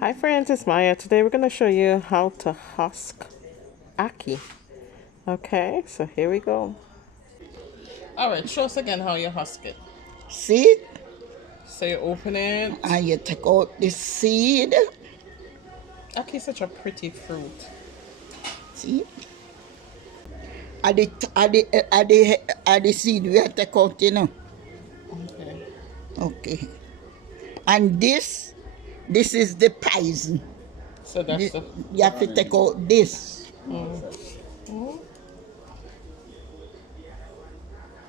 Hi friends, it's Maya. Today we're going to show you how to husk ackee. Okay, so here we go. Alright, show us again how you husk it. Seed, So you open it. and you take out the seed. Ackee is such a pretty fruit. See, the seed we have take out, you know. Okay. Okay. And this is the poison. So that's the... You have to take out this.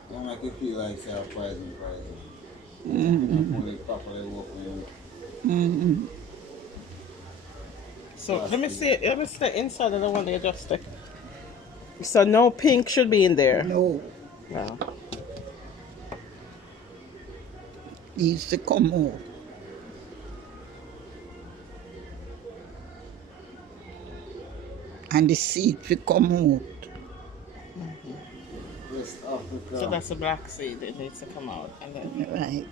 Don't make it feel like self poison. Properly open. So let me see the inside of the one that you just stick. So no pink should be in there. No, No. these to come out. And the seed to come out. So that's the black seed. It needs to come out. And then... Right.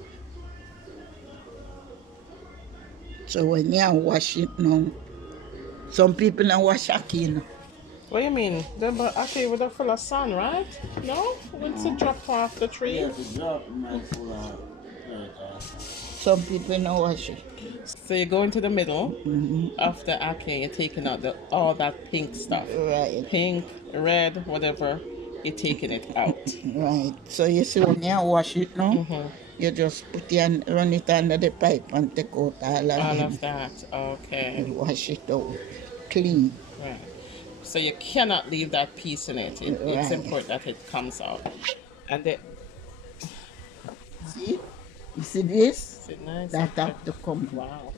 So when you wash it now, some people now wash ackee, you know. What do you mean? The ackee with a full of sun, right? No? Once it dropped off the tree? Yeah, the drop might full of dirt. Some people now wash it. So you go into the middle of the ackee, you're taking out all that pink stuff. Right. Pink, red, whatever, you're taking it out. Right. So you see when you wash it now, you just run it under the pipe and take out all Of that, okay. and wash it out clean. Right. So you cannot leave that piece in it. It's Right. important that it comes out. And the... See? You see this? Is it nice? That have to come. Wow.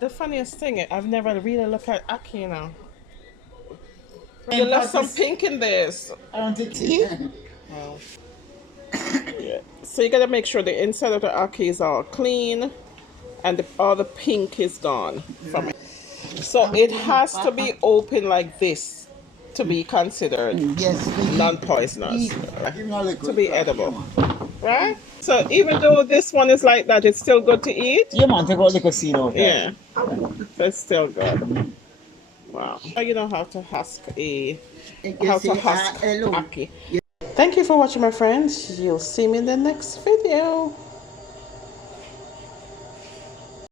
The funniest thing, I've never really looked at ackee now. You left some pink in this. I don't think see? Wow. Yeah. So you gotta make sure the inside of the ackee is all clean and all the pink is gone from it. So it has to be open like this to be considered Yes. non-poisonous, Right? to be edible, right? So even though this one is like that, it's still good to eat. Yeah, man, take out the casino. Yeah, it's still good. Wow. You know how to husk ackee. Thank you for watching, my friends. You'll see me in the next video.